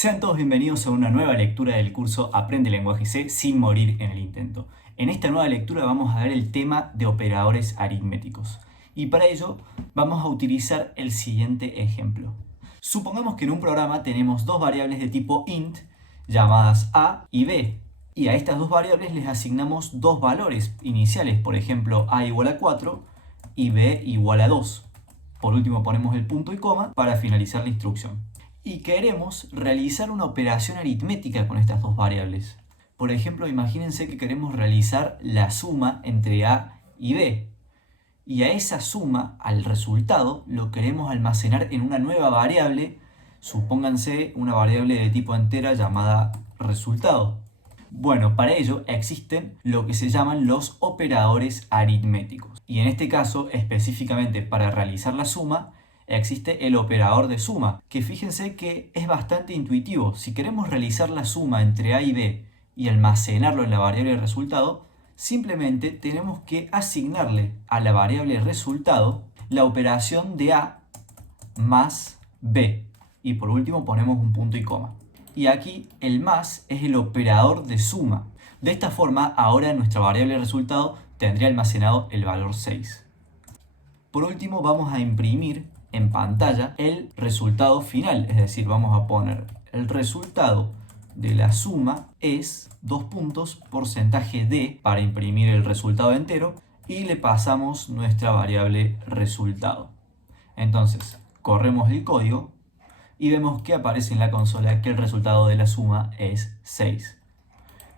Sean todos bienvenidos a una nueva lectura del curso Aprende Lenguaje C sin morir en el intento. En esta nueva lectura vamos a ver el tema de operadores aritméticos. Y para ello vamos a utilizar el siguiente ejemplo. Supongamos que en un programa tenemos dos variables de tipo int llamadas a y b. Y a estas dos variables les asignamos dos valores iniciales, por ejemplo a igual a 4 y b igual a 2. Por último ponemos el punto y coma para finalizar la instrucción. Y queremos realizar una operación aritmética con estas dos variables. Por ejemplo, imagínense que queremos realizar la suma entre a y b. Y a esa suma, al resultado, lo queremos almacenar en una nueva variable, supónganse una variable de tipo entera llamada resultado. Bueno, para ello existen lo que se llaman los operadores aritméticos. Y en este caso, específicamente para realizar la suma, existe el operador de suma, que fíjense que es bastante intuitivo. Si queremos realizar la suma entre a y b y almacenarlo en la variable resultado, simplemente tenemos que asignarle a la variable resultado la operación de a más b. Y por último ponemos un punto y coma. Y aquí el más es el operador de suma. De esta forma, ahora nuestra variable resultado tendría almacenado el valor 6. Por último, vamos a imprimir en pantalla el resultado final, es decir, vamos a poner el resultado de la suma es porcentaje de para imprimir el resultado entero y le pasamos nuestra variable resultado. Entonces, corremos el código y vemos que aparece en la consola que el resultado de la suma es 6.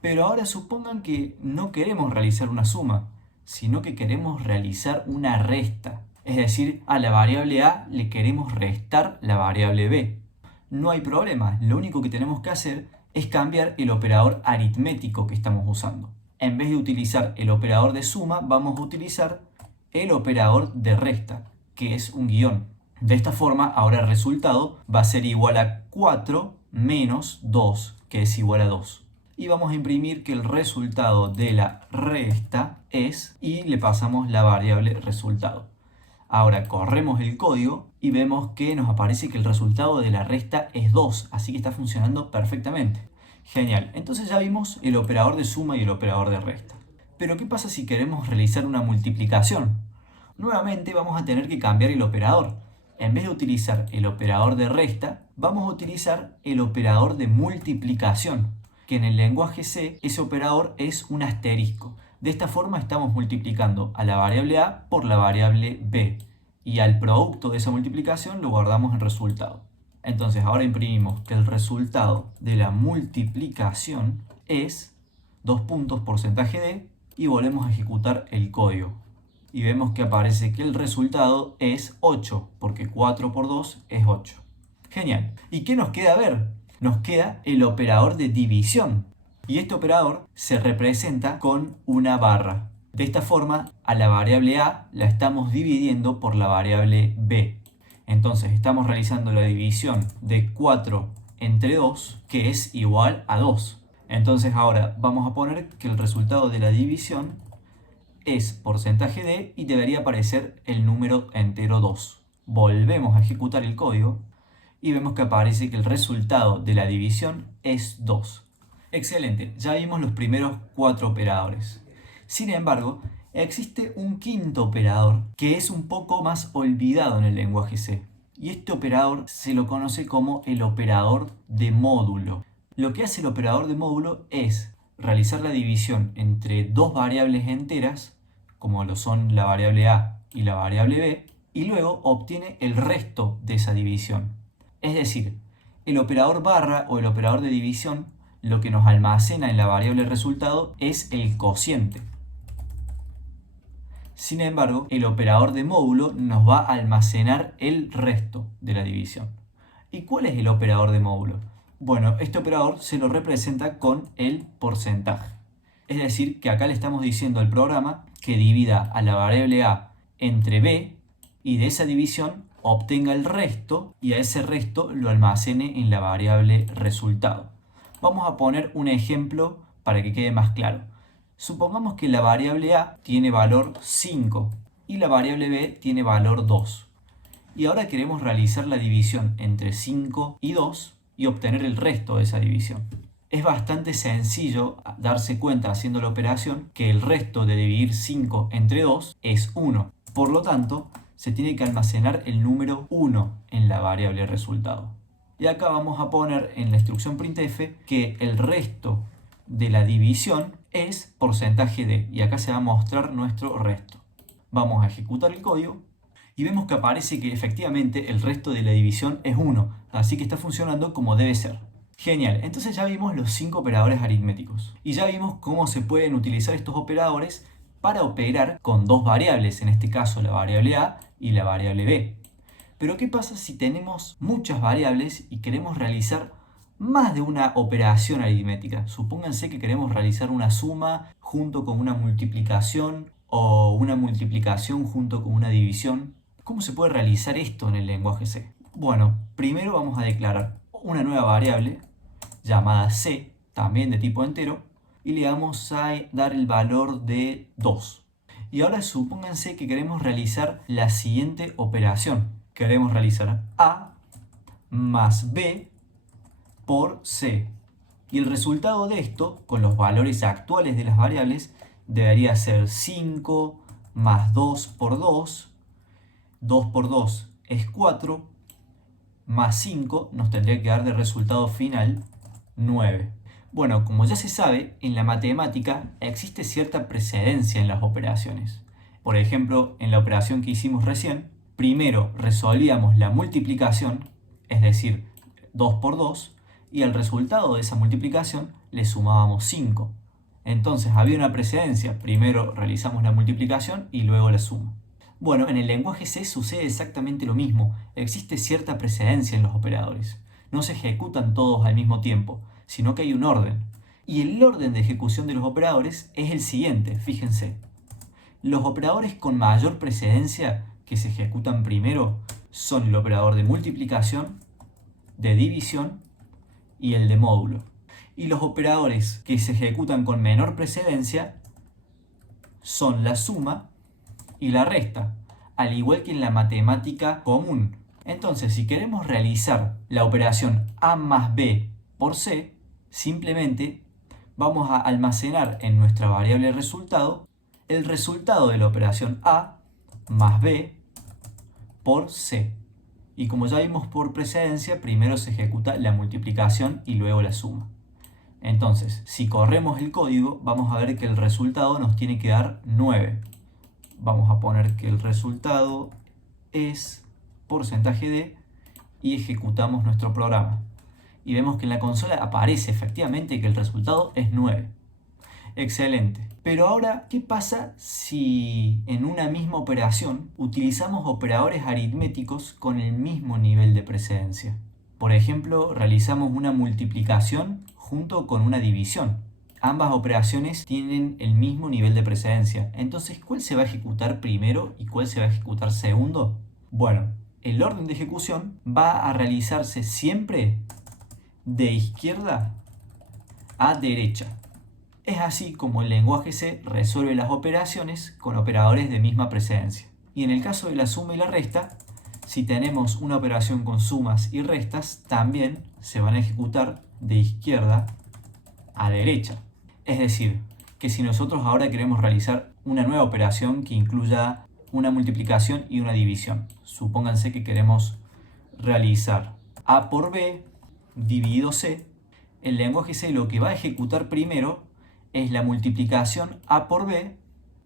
Pero ahora supongan que no queremos realizar una suma, sino que queremos realizar una resta. Es decir, a la variable a le queremos restar la variable b. No hay problema, lo único que tenemos que hacer es cambiar el operador aritmético que estamos usando. En vez de utilizar el operador de suma, vamos a utilizar el operador de resta, que es un guión. De esta forma, ahora el resultado va a ser igual a 4 menos 2, que es igual a 2. Y vamos a imprimir que el resultado de la resta es, y le pasamos la variable resultado. Ahora corremos el código y vemos que nos aparece que el resultado de la resta es 2, así que está funcionando perfectamente. Genial, entonces ya vimos el operador de suma y el operador de resta. Pero ¿qué pasa si queremos realizar una multiplicación? Nuevamente vamos a tener que cambiar el operador. En vez de utilizar el operador de resta, vamos a utilizar el operador de multiplicación, que en el lenguaje C ese operador es un asterisco. De esta forma estamos multiplicando a la variable a por la variable b y al producto de esa multiplicación lo guardamos en resultado. Entonces ahora imprimimos que el resultado de la multiplicación es porcentaje de y volvemos a ejecutar el código. Y vemos que aparece que el resultado es 8, porque 4 por 2 es 8. Genial. ¿Y qué nos queda ver? Nos queda el operador de división. Y este operador se representa con una barra. De esta forma, a la variable a la estamos dividiendo por la variable b. Entonces estamos realizando la división de 4 entre 2, que es igual a 2. Entonces ahora vamos a poner que el resultado de la división es porcentaje de y debería aparecer el número entero 2. Volvemos a ejecutar el código y vemos que aparece que el resultado de la división es 2. Excelente, ya vimos los primeros 4 operadores. Sin embargo, existe un quinto operador que es un poco más olvidado en el lenguaje C. Y este operador se lo conoce como el operador de módulo. Lo que hace el operador de módulo es realizar la división entre dos variables enteras, como lo son la variable a y la variable b, y luego obtiene el resto de esa división. Es decir, el operador barra o el operador de división lo que nos almacena en la variable resultado es el cociente. Sin embargo, el operador de módulo nos va a almacenar el resto de la división. ¿Y cuál es el operador de módulo? Bueno, este operador se lo representa con el porcentaje. Es decir, que acá le estamos diciendo al programa que divida a la variable a entre b y de esa división obtenga el resto y a ese resto lo almacene en la variable resultado. Vamos a poner un ejemplo para que quede más claro. Supongamos que la variable a tiene valor 5 y la variable b tiene valor 2. Y ahora queremos realizar la división entre 5 y 2 y obtener el resto de esa división. Es bastante sencillo darse cuenta haciendo la operación que el resto de dividir 5 entre 2 es 1. Por lo tanto, se tiene que almacenar el número 1 en la variable resultado. Y acá vamos a poner en la instrucción printf que el resto de la división es porcentaje de, y acá se va a mostrar nuestro resto. Vamos a ejecutar el código y vemos que aparece que efectivamente el resto de la división es 1, así que está funcionando como debe ser. Genial, entonces ya vimos los 5 operadores aritméticos y ya vimos cómo se pueden utilizar estos operadores para operar con dos variables, en este caso la variable a y la variable b. Pero ¿qué pasa si tenemos muchas variables y queremos realizar más de una operación aritmética? Supónganse que queremos realizar una suma junto con una multiplicación o una multiplicación junto con una división. ¿Cómo se puede realizar esto en el lenguaje C? Bueno, primero vamos a declarar una nueva variable llamada c, también de tipo entero, y le vamos a dar el valor de 2. Y ahora supónganse que queremos realizar la siguiente operación. Queremos realizar a más b por c. Y el resultado de esto, con los valores actuales de las variables, debería ser 5 más 2 por 2. 2 por 2 es 4, más 5 nos tendría que dar de resultado final 9. Bueno, como ya se sabe, en la matemática existe cierta precedencia en las operaciones. Por ejemplo, en la operación que hicimos recién, primero resolvíamos la multiplicación, es decir, 2 por 2, y al resultado de esa multiplicación le sumábamos 5. Entonces había una precedencia, primero realizamos la multiplicación y luego la suma. Bueno, en el lenguaje C sucede exactamente lo mismo, existe cierta precedencia en los operadores. No se ejecutan todos al mismo tiempo, sino que hay un orden. Y el orden de ejecución de los operadores es el siguiente, fíjense. Los operadores con mayor precedencia que se ejecutan primero son el operador de multiplicación, de división y el de módulo. Y los operadores que se ejecutan con menor precedencia son la suma y la resta, al igual que en la matemática común. Entonces, si queremos realizar la operación a más b por c, simplemente vamos a almacenar en nuestra variable resultado el resultado de la operación a más b por c. Y como ya vimos por precedencia, primero se ejecuta la multiplicación y luego la suma. Entonces, si corremos el código, vamos a ver que el resultado nos tiene que dar 9. Vamos a poner que el resultado es porcentaje de y ejecutamos nuestro programa. Y vemos que en la consola aparece efectivamente que el resultado es 9. Excelente. Pero ahora, ¿qué pasa si en una misma operación utilizamos operadores aritméticos con el mismo nivel de precedencia? Por ejemplo, realizamos una multiplicación junto con una división. Ambas operaciones tienen el mismo nivel de precedencia. Entonces, ¿cuál se va a ejecutar primero y cuál se va a ejecutar segundo? Bueno, el orden de ejecución va a realizarse siempre de izquierda a derecha. Es así como el lenguaje C resuelve las operaciones con operadores de misma precedencia. Y en el caso de la suma y la resta, si tenemos una operación con sumas y restas, también se van a ejecutar de izquierda a derecha. Es decir, que si nosotros ahora queremos realizar una nueva operación que incluya una multiplicación y una división, supónganse que queremos realizar a por b dividido c, el lenguaje C lo que va a ejecutar primero es la multiplicación a por b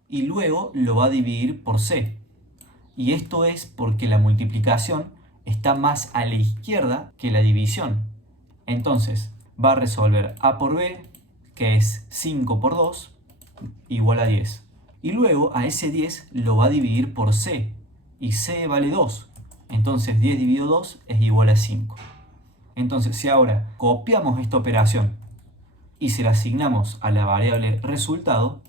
y luego lo va a dividir por c. Y esto es porque la multiplicación está más a la izquierda que la división. Entonces va a resolver a por b, que es 5 por 2, igual a 10. Y luego a ese 10 lo va a dividir por c, y c vale 2. Entonces 10 dividido 2 es igual a 5. Entonces, si ahora copiamos esta operación y se la asignamos a la variable resultado,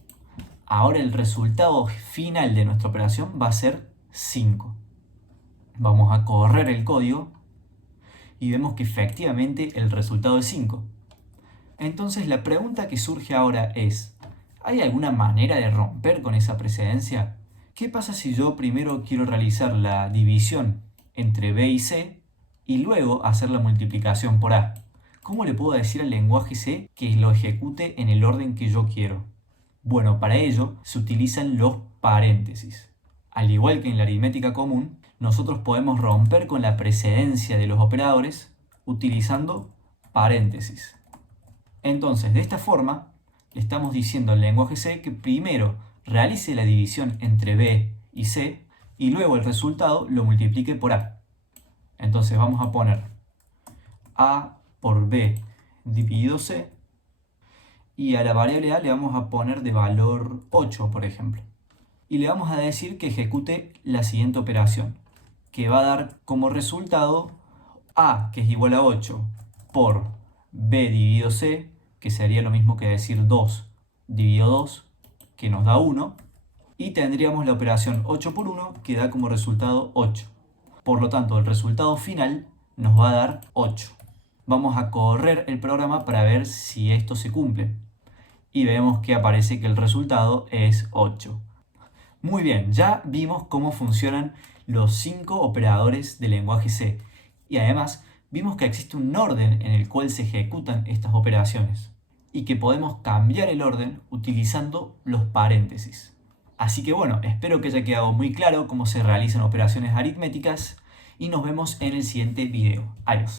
ahora el resultado final de nuestra operación va a ser 5. Vamos a correr el código y vemos que efectivamente el resultado es 5. Entonces la pregunta que surge ahora es, ¿hay alguna manera de romper con esa precedencia? ¿Qué pasa si yo primero quiero realizar la división entre b y c y luego hacer la multiplicación por a? ¿Cómo le puedo decir al lenguaje C que lo ejecute en el orden que yo quiero? Bueno, para ello se utilizan los paréntesis. Al igual que en la aritmética común, nosotros podemos romper con la precedencia de los operadores utilizando paréntesis. Entonces, de esta forma, le estamos diciendo al lenguaje C que primero realice la división entre B y C y luego el resultado lo multiplique por A. Entonces vamos a poner A por B dividido C y a la variable A le vamos a poner de valor 8, por ejemplo. Y le vamos a decir que ejecute la siguiente operación, que va a dar como resultado A, que es igual a 8, por B dividido C, que sería lo mismo que decir 2 dividido 2, que nos da 1, y tendríamos la operación 8 por 1, que da como resultado 8. Por lo tanto, el resultado final nos va a dar 8. Vamos a correr el programa para ver si esto se cumple. Y vemos que aparece que el resultado es 8. Muy bien, ya vimos cómo funcionan los 5 operadores del lenguaje C. Y además, vimos que existe un orden en el cual se ejecutan estas operaciones. Y que podemos cambiar el orden utilizando los paréntesis. Así que bueno, espero que haya quedado muy claro cómo se realizan operaciones aritméticas y nos vemos en el siguiente video. Adiós.